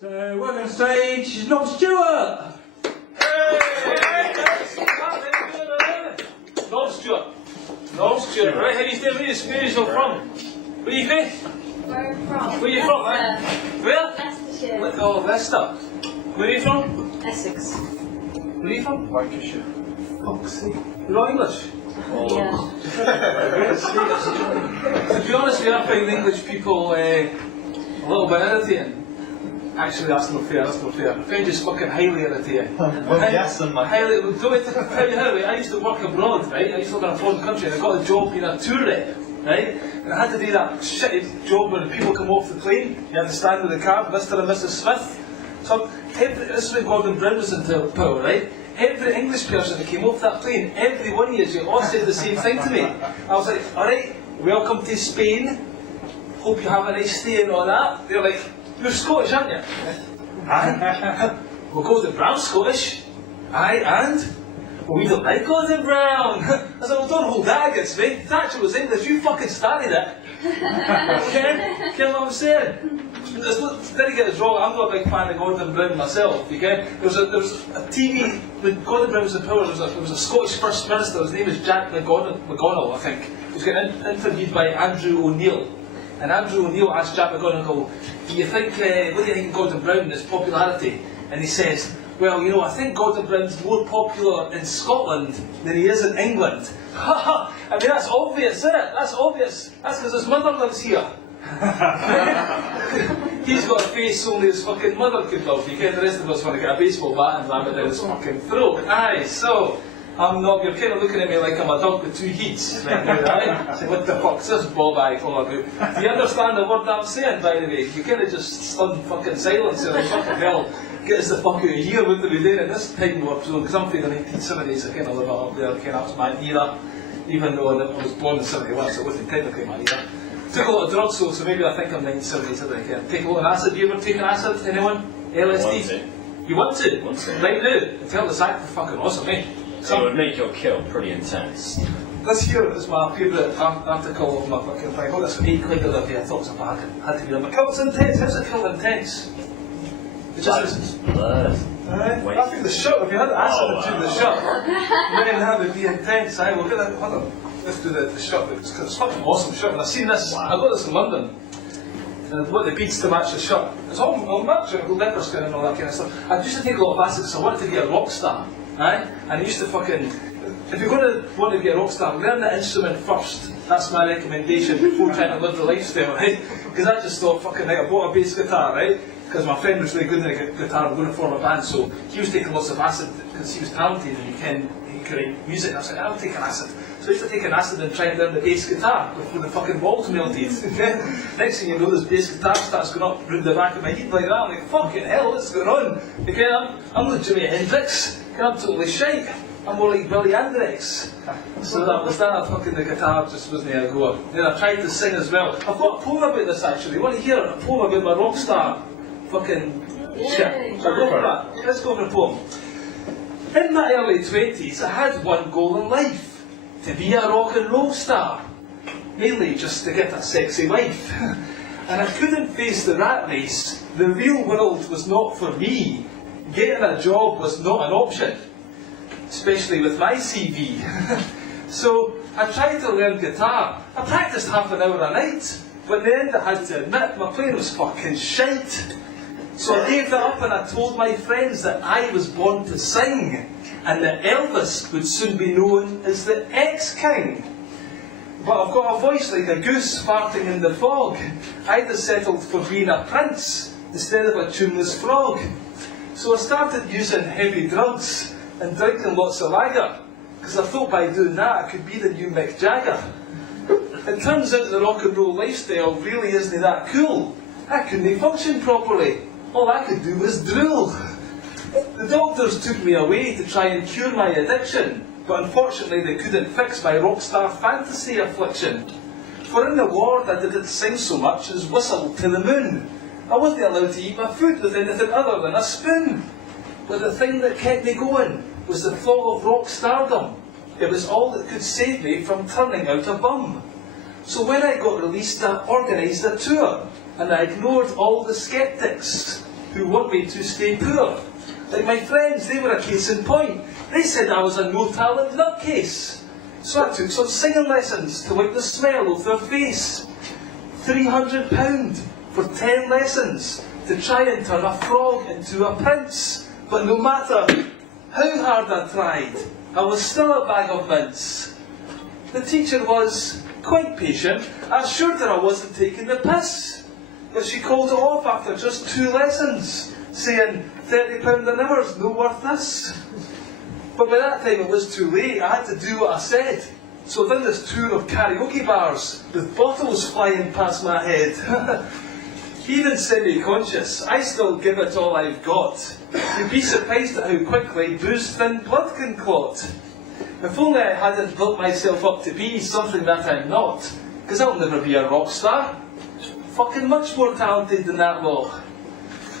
So, welcome to stage, Nob Stewart! Hey! Nob Stewart. Nob Stewart, right? How do you stay with us? Where are you from? Where are you from? Where I'm from? Where are you from, man? Where? Leicestershire. Look at all this stuff. Where are you from? Essex. Where are you from? Lancashire. Fuck's sake. You're all English? Yeah. To be honest with you, I find English people a little bit irritating. Actually, that's not fair, that's not fair. I find just fucking highly irritating. Well, yes, then, mate. Highly, don't tell you how, I used to work abroad, right? I used to live in a foreign country and I got a job being a tour rep, right? And I had to do that shitty job when people come off the plane, you had to stand in the cab, Mr. and Mrs. Smith. So, this is when Gordon Brown was into power, right? Every English person that came off that plane, every one of you all said the same thing to me. I was like, alright, welcome to Spain, hope you have a nice stay and all that. They're like, you're Scottish, aren't you? Aye. Well, Gordon Brown's Scottish. Aye, and? Well, we don't like Gordon Brown. I said, well, don't hold that against me. Thatcher was English, you fucking started it. Get what I'm saying? Didn't get us wrong, I'm not a big fan of Gordon Brown myself, okay? There was a TV, when Gordon Brown was in power, there was a Scottish First Minister, his name is Jack McGonigal, I think. He was getting interviewed by Andrew O'Neill. And Andrew O'Neill asked Jack McGonigal, what do you think of Gordon Brown and his popularity? And he says, well, you know, I think Gordon Brown's more popular in Scotland than he is in England. I mean, that's obvious, isn't it? That's obvious. That's because his mother lives here. He's got a face only his fucking mother could love. You get the rest of us want to get a baseball bat and ram it down his fucking throat. Aye, so I'm not. You're kind of looking at me like I'm a dog with two heats right now, right? So what the fuck's this bob eye all about? Do you understand the word I'm saying, by the way? You kind of just stunned fucking silence. You're like, fucking hell, get us the fuck out of here. What do we do in this time warp zone? Because I'm from the 1970s. I kind of live up there. Kind of up to my era, even though I was born in 71, so it wasn't technically my era. Took a lot of drugs though, so maybe I think I'm 1970s. I think. Take a lot of acid. You ever taken acid? Anyone? LSD? You want to? Right now? Tell the sack for fucking awesome, eh? So it would make your kill pretty intense. This here is my favourite article of my fucking thing. Oh, that's 8 quid the other day. I thought it was a bargain. Had to be on my kill. It's intense. How's it kill intense? It just is. I think the shot, if you had acid into the shot, then that would be intense. We'll get that. Hold on. Let's do the shot because it's fucking awesome shot. And I've seen this. I got this in London. And what the beats to match the shot. It's all match it, leopard skin and all that kind of stuff. I used to take a lot of acid because I wanted to be a rock star. Right? And I used to fucking. If you're going to want to be a rock star, learn the instrument first. That's my recommendation before trying to live the lifestyle, right? Because I just thought, fucking, I bought a bass guitar, right? Because my friend was really good at guitar, I'm going to form a band, so he was taking lots of acid because he was talented and he could write music. And I was like, I'll take an acid. So I used to take an acid and try and learn the bass guitar before the fucking walls melted. Next thing you know, this bass guitar starts going up round the back of my head like that. I'm like, fucking hell, what's going on? Okay, I'm like Jimi Hendrix. I'm totally shite. I'm more like Billy Hendrix. So that was that. Fucking the guitar just wasn't a goer. Then I tried to sing as well. I've got a poem about this actually. You want to hear a poem about my rock star? Fucking shit. So go for that. Let's go for a poem. In my early 20s, I had one goal in life. To be a rock and roll star. Mainly just to get a sexy wife. And I couldn't face the rat race. The real world was not for me. Getting a job was not an option. Especially with my CV. So I tried to learn guitar. I practiced half an hour a night. But in the end I had to admit my playing was fucking shite. So I gave that up and I told my friends that I was born to sing. And that Elvis would soon be known as the X-King. But I've got a voice like a goose farting in the fog. I'd have settled for being a prince instead of a tuneless frog. So I started using heavy drugs and drinking lots of lager. Because I thought by doing that I could be the new Mick Jagger. It turns out the rock and roll lifestyle really isn't that cool. I couldn't function properly. All I could do was drool. The doctors took me away to try and cure my addiction, but unfortunately they couldn't fix my rock star fantasy affliction. For in the ward I didn't sing so much as whistle to the moon. I wasn't allowed to eat my food with anything other than a spoon. But the thing that kept me going was the thought of rock stardom. It was all that could save me from turning out a bum. So when I got released I organised a tour, and I ignored all the sceptics. who want me to stay poor. Like my friends, they were a case in point. They said I was a no-talent nutcase. So I took some singing lessons to wipe the smell off their face. £300 for 10 lessons to try and turn a frog into a prince. But no matter how hard I tried, I was still a bag of mince. The teacher was quite patient, assured her I wasn't taking the piss. But she called it off after just 2 lessons, saying £30 an hour's no worth this. But by that time it was too late, I had to do what I said. So I've done this tour of karaoke bars, with bottles flying past my head. Even semi-conscious, I still give it all I've got. You'd be surprised at how quickly booze-thin blood can clot. If only I hadn't built myself up to be something that I'm not, because I'll never be a rock star. Fucking much more talented than that lot.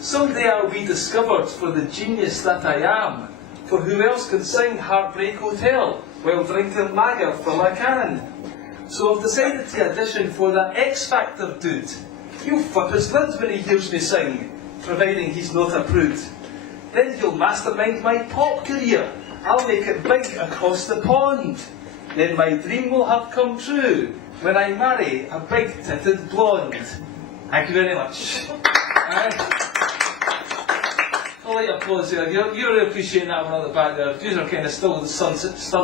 Someday I'll be discovered for the genius that I am. For who else can sing Heartbreak Hotel while drinking lager from a can? So I've decided to audition for that X Factor dude. He'll flip his lid when he hears me sing, providing he's not a prude. Then he'll mastermind my pop career. I'll make it big across the pond. Then my dream will have come true when I marry a big-titted blonde. Thank you very much. A light applause there. You really appreciate that one on the back there. These are kind of still in stunned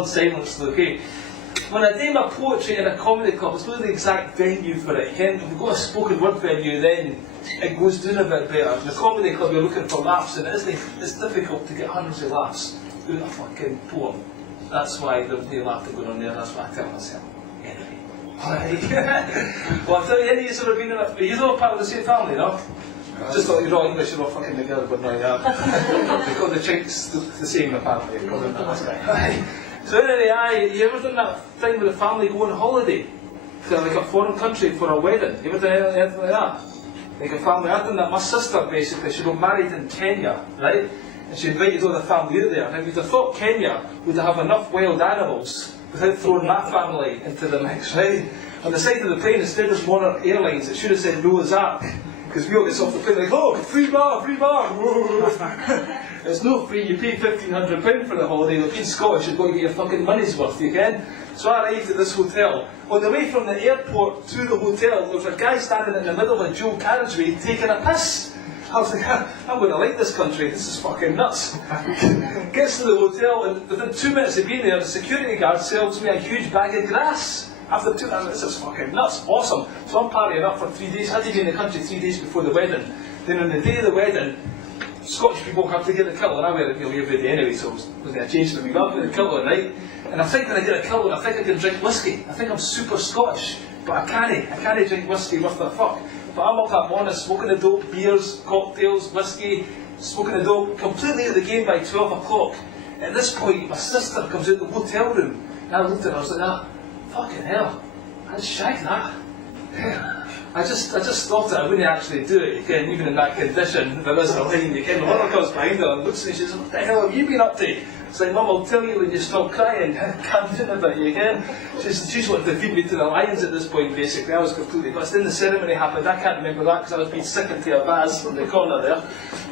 silence, okay? When I do my poetry in a comedy club, it's not the exact venue for it. If we've got a spoken word venue, then it goes down a bit better. In the comedy club, you're looking for laughs, and it's difficult to get hundreds of laughs doing a fucking poem. That's why there's no laughter going on there. That's what I tell myself. Anyway. Well, I'll tell you, any of you sort of been in a... You're all part of the same family, no? Just thought you're all English, you're all fucking together, but no, yeah. They call the chinks the same, apparently. So anyway, you ever done that thing with the family go on holiday to like a foreign country for a wedding? You ever done anything like that? Like a family, I've done that. My sister, basically, she got married in Kenya, right? And she invited all the family out there. Now, you'd have thought Kenya would have enough wild animals without throwing my family into the mix, right? On the side of the plane, instead of Monarch Airlines, it should have said Noah's Ark. Because we all get off the plane like, oh, free bar, free bar. It's no free, you pay £1,500 for the holiday. But being Scottish, you've got to get your fucking money's worth, you can. So I arrived at this hotel. On the way from the airport to the hotel, there was a guy standing in the middle of a dual carriageway taking a piss. I was like, I'm going to like this country, this is fucking nuts. Gets to the hotel, and within 2 minutes of being there, the security guard sells me a huge bag of grass. After 2 minutes, this is fucking nuts, awesome. So I'm partying up for 3 days. I had to be in the country 3 days before the wedding. Then on the day of the wedding, Scottish people have to get a kilt, and I wear it nearly every day anyway, so I was going to change for me. But I wear the kilt on, right? And I think when I get a kilt, I think I can drink whiskey. I think I'm super Scottish, but I can't drink whiskey worth a fuck. But I'm up that morning smoking the dope, beers, cocktails, whiskey, smoking the dope, completely out of the game by 12 o'clock. At this point, my sister comes out of the hotel room, and I looked at her, I was like, fucking hell, I'd shag that. I just thought that I wouldn't actually do it, again, even in that condition. There is a line, you can, the mother comes behind her and looks at me and she says, what the hell have you been up to? It's like, Mum, I'll tell you when you stop crying. Calm down a bit, you can. She's wanting to feed me to the lions at this point, basically. I was completely pissed. Then the ceremony happened, I can't remember that because I was being sickened to a vase from the corner there.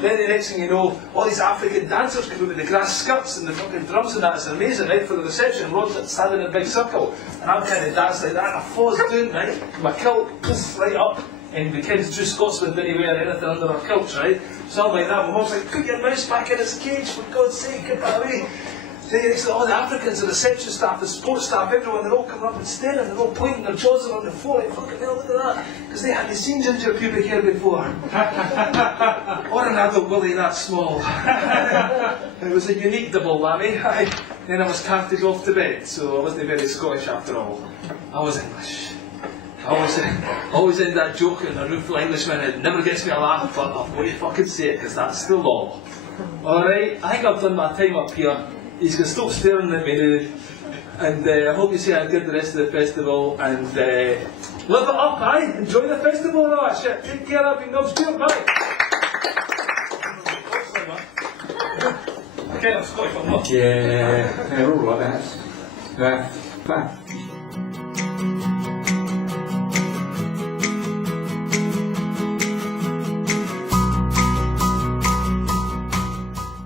Then the next thing you know, all these African dancers come out with the grass skirts and the fucking drums and that. It's amazing, right? For the reception, we're all standing in a big circle. And I'm kind of dancing like that, and I falls down, right? My kilt pulls right up. And the kids, true Scotsmen, didn't wear anything under our kilts, right? So I'm like that, my mom's like, put your mouse back in its cage, for God's sake, get that away. Then you see all the Africans, the reception staff, the sports staff, everyone, they're all coming up and staring, they're all pointing their jaws on the floor, like, fucking hell, look at that. Because they hadn't seen ginger pubic hair before. Or an adult willy that small. It was a unique double whammy. Then I was carted off to bed, so I wasn't very Scottish after all. I was English. I always end that joke in a rueful Englishman. It never gets me a laugh, but I've got to fucking say it because that's the law. Alright, I think I've done my time up here. He's going to stop staring at me now. And I hope you see how good the rest of the festival. And live it up, aye? Enjoy the festival and all that shit. Take care, I've been Nob Stewart, bye. Okay, I'm Scottish, I'm not. Yeah, they're all like that. Bye.